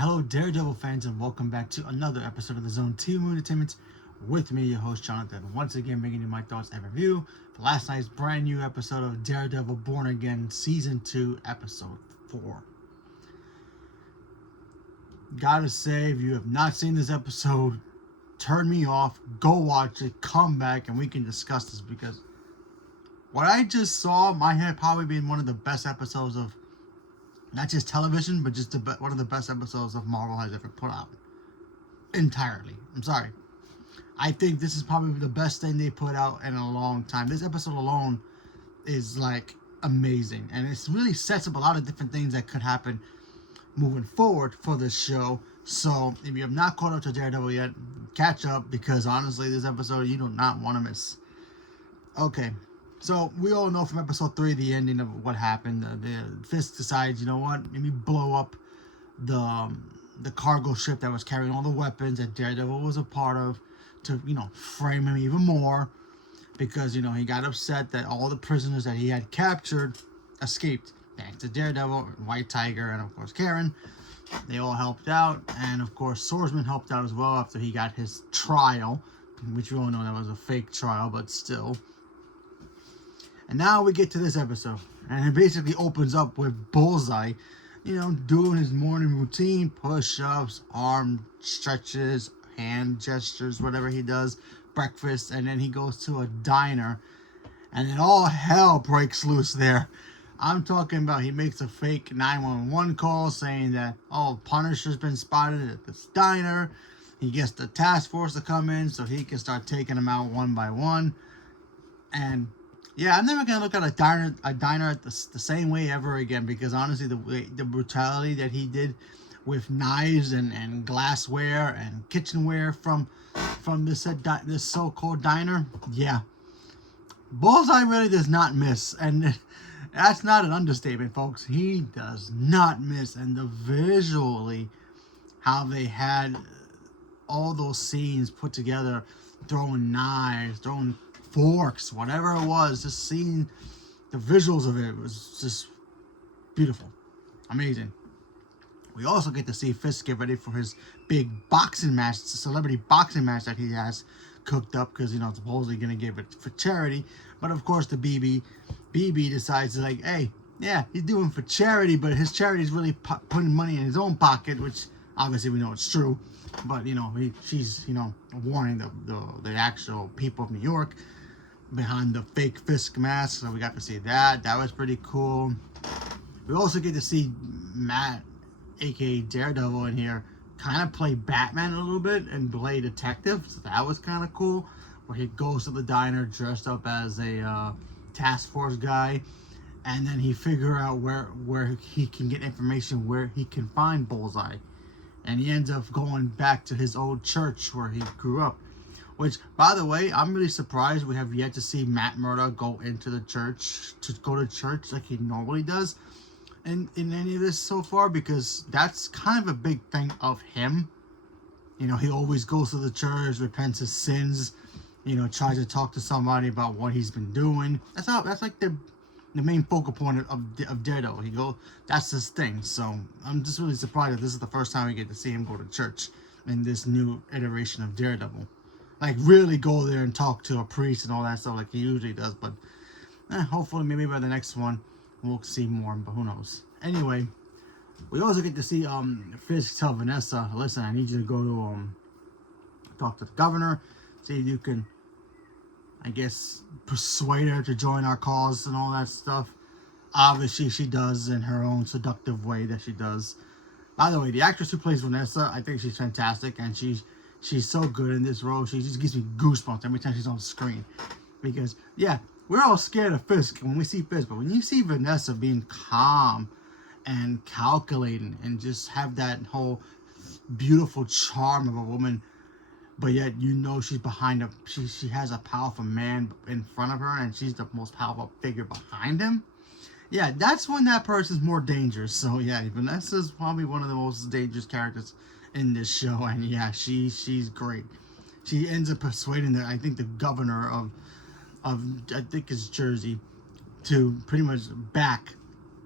Hello, Daredevil fans, and welcome back to another episode of the Zone TV Entertainment with me, your host Jonathan. Once again, bringing you my thoughts and review for last night's brand new episode of Daredevil Born Again, Season 2, Episode 4. Gotta say, if you have not seen this episode, turn me off, go watch it, come back, and we can discuss this because what I just saw might have probably been one of the best episodes of not just television, but just one of the best episodes of Marvel has ever put out. Entirely. I'm sorry. I think this is probably the best thing they put out in a long time. This episode alone is like amazing. And it really sets up a lot of different things that could happen moving forward for this show. So if you have not caught up to Daredevil yet, catch up because honestly, this episode you do not want to miss. Okay. So, we all know from episode 3 the ending of what happened. The Fisk decides, you know what, maybe blow up the cargo ship that was carrying all the weapons that Daredevil was a part of to, frame him even more. Because, he got upset that all the prisoners that he had captured escaped. Thanks to Daredevil, White Tiger, and of course Karen. They all helped out. And of course, Swordsman helped out as well after he got his trial. Which we all know that was a fake trial, but still. And now we get to this episode. And it basically opens up with Bullseye, doing his morning routine, push-ups, arm stretches, hand gestures, whatever he does, breakfast, and then he goes to a diner. And then all hell breaks loose there. I'm talking about he makes a fake 911 call saying that, Punisher's been spotted at this diner. He gets the task force to come in so he can start taking them out one by one. And yeah, I'm never gonna look at a diner at the same way ever again because honestly, the brutality that he did with knives and glassware and kitchenware from this so-called diner, yeah, Bullseye really does not miss, and that's not an understatement, folks. He does not miss, and the visually how they had all those scenes put together, throwing knives, throwing forks, whatever it was, just seeing the visuals of it was just beautiful, amazing. We also get to see Fisk get ready for his big boxing match, it's a celebrity boxing match that he has cooked up because supposedly gonna give it for charity. But of course, the BB decides like, hey, yeah, he's doing for charity, but his charity is really putting money in his own pocket, which obviously we know it's true. But she's warning the actual people of New York behind the fake Fisk mask, so we got to see that. That was pretty cool. We also get to see Matt, aka Daredevil, in here kind of play Batman a little bit and play detective, so that was kind of cool, where he goes to the diner dressed up as a task force guy, and then he figure out where he can get information, where he can find Bullseye, and he ends up going back to his old church where he grew up. Which, by the way, I'm really surprised we have yet to see Matt Murdock go into the church, like he normally does in any of this so far, because that's kind of a big thing of him. He always goes to the church, repents his sins, tries to talk to somebody about what he's been doing. That's like the main focal point of Daredevil. That's his thing. So I'm just really surprised that this is the first time we get to see him go to church in this new iteration of Daredevil. Like, really go there and talk to a priest and all that stuff like he usually does. But hopefully, maybe by the next one, we'll see more. But who knows? Anyway, we also get to see Fisk tell Vanessa, listen, I need you to go to talk to the governor. See if you can, I guess, persuade her to join our cause and all that stuff. Obviously, she does in her own seductive way that she does. By the way, the actress who plays Vanessa, I think she's fantastic. And she's so good in this role. She just gives me goosebumps every time she's on screen. Because, yeah, we're all scared of Fisk when we see Fisk. But when you see Vanessa being calm and calculating and just have that whole beautiful charm of a woman, but yet she's behind she has a powerful man in front of her and she's the most powerful figure behind him. Yeah, that's when that person's more dangerous. So yeah, Vanessa's probably one of the most dangerous characters in this show, and yeah, she's great. She ends up persuading the governor of I think it's Jersey to pretty much back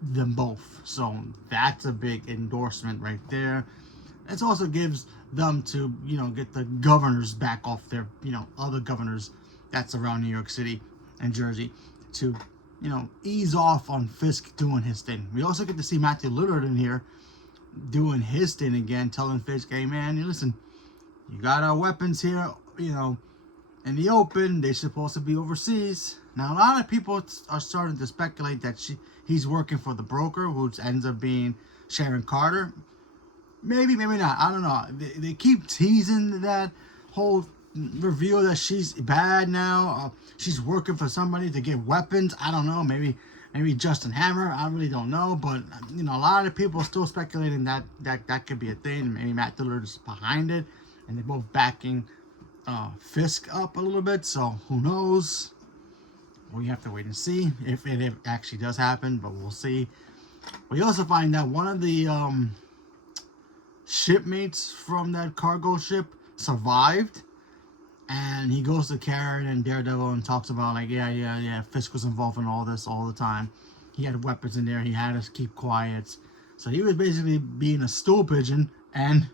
them both. So that's a big endorsement right there. It also gives them to, get the governors back off their, other governors that surround New York City and Jersey to, ease off on Fisk doing his thing. We also get to see Matthew Lillard in here doing his thing again, telling Fisk, hey man, listen, you got our weapons here, in the open. They're supposed to be overseas. Now, a lot of people are starting to speculate that he's working for the broker, who ends up being Sharon Carter. Maybe, maybe not. I don't know. They keep teasing that whole reveal that she's bad now. She's working for somebody to get weapons. I don't know. Maybe Justin Hammer. I really don't know. But, a lot of people are still speculating that could be a thing. Maybe Matt Dillard is behind it. And they're both backing Fisk up a little bit. So, who knows? We have to wait and see if it actually does happen. But we'll see. We also find that one of the shipmates from that cargo ship survived, and he goes to Karen and Daredevil and talks about, like, yeah, Fisk was involved in all this all the time. He had weapons in there. He had us keep quiet. So he was basically being a stool pigeon, and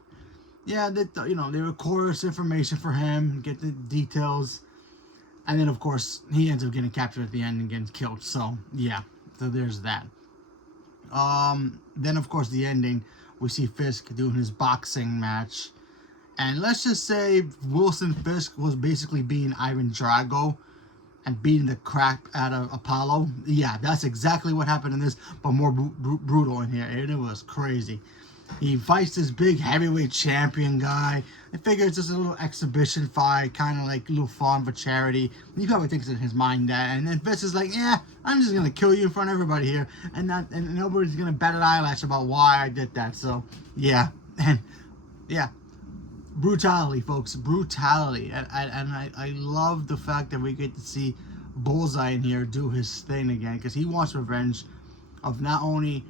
yeah, they record this information for him, get the details, and then of course he ends up getting captured at the end and getting killed. So yeah, so there's that. Then of course the ending, we see Fisk doing his boxing match. And let's just say Wilson Fisk was basically being Ivan Drago and beating the crap out of Apollo. Yeah, that's exactly what happened in this, but more brutal in here. And it was crazy. He fights this big heavyweight champion guy. I figure it's just a little exhibition fight, kind of like a little fun for charity. He probably thinks in his mind that. And then Fisk is like, yeah, I'm just going to kill you in front of everybody here. And nobody's going to bat an eyelash about why I did that. So, yeah. And, yeah. Brutality, folks. Brutality. And I love the fact that we get to see Bullseye in here do his thing again. Because he wants revenge of not only,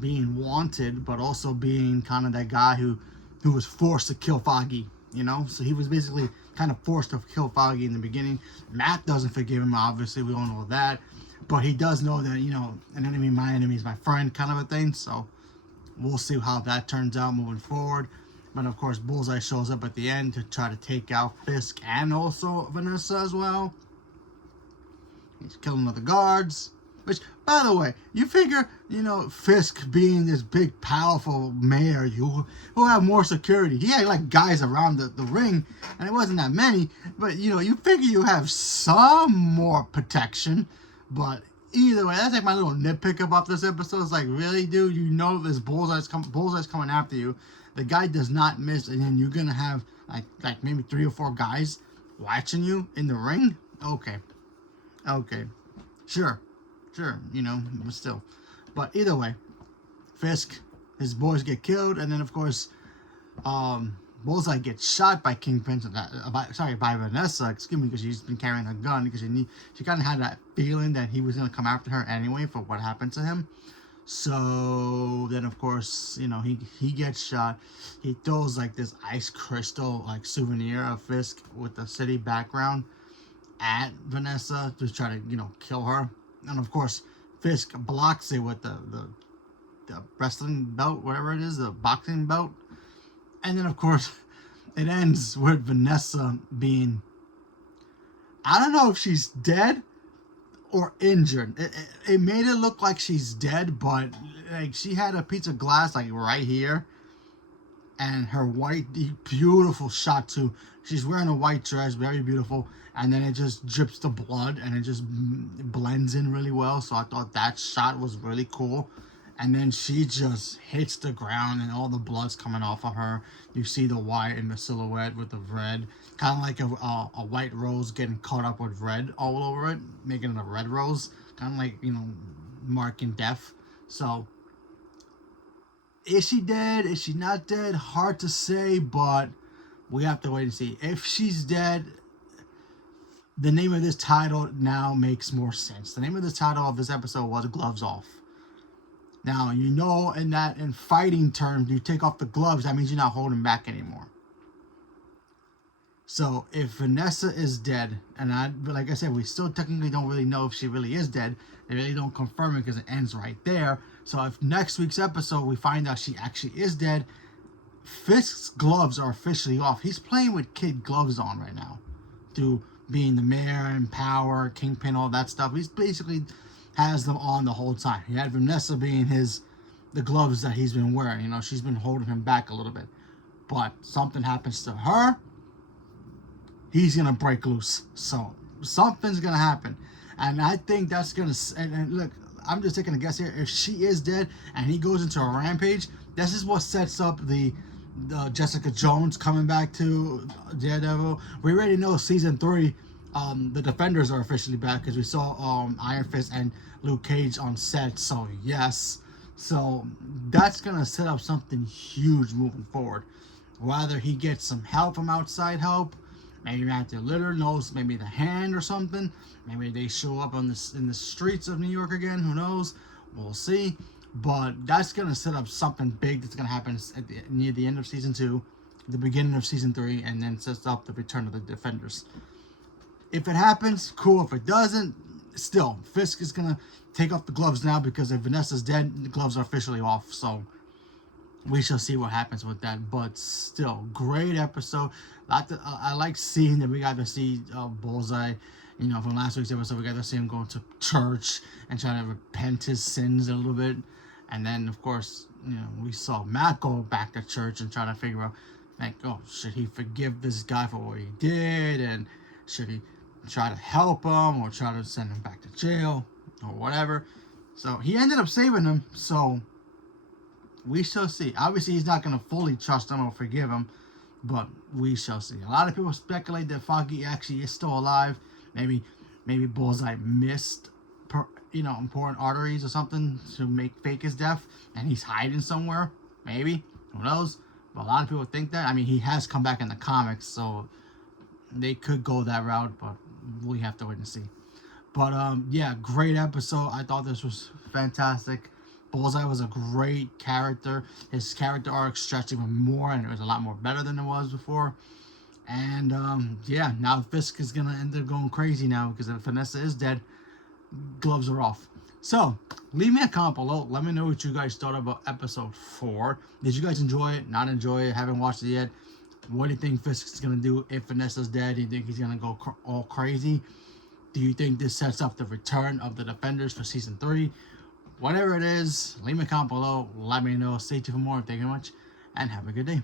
being wanted, but also being kind of that guy who was forced to kill Foggy, So he was basically kind of forced to kill Foggy in the beginning. Matt doesn't forgive him, obviously. We all know that. But he does know that, an enemy, my enemy is my friend kind of a thing. So we'll see how that turns out moving forward. But of course, Bullseye shows up at the end to try to take out Fisk and also Vanessa as well. He's killing other guards. Which, by the way, you figure, Fisk being this big, powerful mayor, who have more security. He had, like, guys around the ring, and it wasn't that many. But, you figure you have some more protection. But either way, that's like my little nitpick about this episode. It's like, really, dude? This Bullseye's coming after you. The guy does not miss, and then you're going to have, like maybe 3 or 4 guys watching you in the ring? Okay. Sure, but still. But either way, Fisk, his boys get killed, and then of course, Bullseye gets shot by Kingpin. By Vanessa. Excuse me, because she's been carrying a gun because she kind of had that feeling that he was gonna come after her anyway for what happened to him. So then, of course, he gets shot. He throws like this ice crystal souvenir of Fisk with the city background at Vanessa to try to kill her. And of course, Fisk blocks it with the wrestling belt, whatever it is, the boxing belt. And then, of course, it ends with Vanessa being, I don't know if she's dead or injured. It made it look like she's dead, but she had a piece of glass right here. And her white, beautiful shot too. She's wearing a white dress, very beautiful. And then it just drips the blood and it just blends in really well. So I thought that shot was really cool. And then she just hits the ground and all the blood's coming off of her. You see the white in the silhouette with the red. Kind of like a white rose getting caught up with red all over it. Making it a red rose. Kind of like, marking death. So, is she dead? Is she not dead? Hard to say, but we have to wait and see. If she's dead, the name of this title now makes more sense. The name of this title of this episode was Gloves Off. Now, in fighting terms, you take off the gloves, that means you're not holding back anymore. So, if Vanessa is dead, but like I said, we still technically don't really know if she really is dead. They really don't confirm it because it ends right there. So, if next week's episode we find out she actually is dead, Fisk's gloves are officially off. He's playing with kid gloves on right now, through being the mayor and power, kingpin, all that stuff. He's basically has them on the whole time. He had Vanessa being the gloves that he's been wearing. You know, she's been holding him back a little bit. But something happens to her, he's gonna break loose. So something's gonna happen, and I think that's gonna. And look, I'm just taking a guess here. If she is dead and he goes into a rampage, this is what sets up the Jessica Jones coming back to Daredevil. We already know season 3, the Defenders are officially back because we saw Iron Fist and Luke Cage on set. So yes, so that's gonna set up something huge moving forward. Whether he gets some help from outside help, maybe Matthew Litter knows, maybe the Hand or something. Maybe they show up in the streets of New York again. Who knows? We'll see. But that's gonna set up something big that's gonna happen near the end of season 2, the beginning of season 3, and then sets up the return of the Defenders. If it happens, cool. If it doesn't, still Fisk is gonna take off the gloves now because if Vanessa's dead, the gloves are officially off. So we shall see what happens with that. But still, great episode. I like seeing that we got to see Bullseye. You know, from last week's episode, we got to see him going to church and trying to repent his sins a little bit. And then, of course, you know, we saw Matt go back to church and try to figure out, like, oh, should he forgive this guy for what he did? And should he try to help him or try to send him back to jail or whatever? So he ended up saving him. So we shall see. Obviously, he's not going to fully trust him or forgive him, but we shall see. A lot of people speculate that Foggy actually is still alive. Maybe Bullseye missed, important arteries or something to fake his death, and he's hiding somewhere. Maybe, who knows? But a lot of people think that. I mean, he has come back in the comics, so they could go that route, but we have to wait and see. But yeah, great episode. I thought this was fantastic. Bullseye was a great character. His character arc stretched even more, and it was a lot more better than it was before. And yeah, now Fisk is gonna end up going crazy now because if Vanessa is dead, gloves are off. So leave me a comment below. Let me know what you guys thought about episode 4. Did you guys enjoy it? Not enjoy it? Haven't watched it yet? What do you think Fisk is gonna do if Vanessa's dead? Do you think he's gonna go all crazy? Do you think this sets up the return of the Defenders for season 3? Whatever it is, leave me a comment below. Let me know. Stay tuned for more. Thank you very much, and have a good day.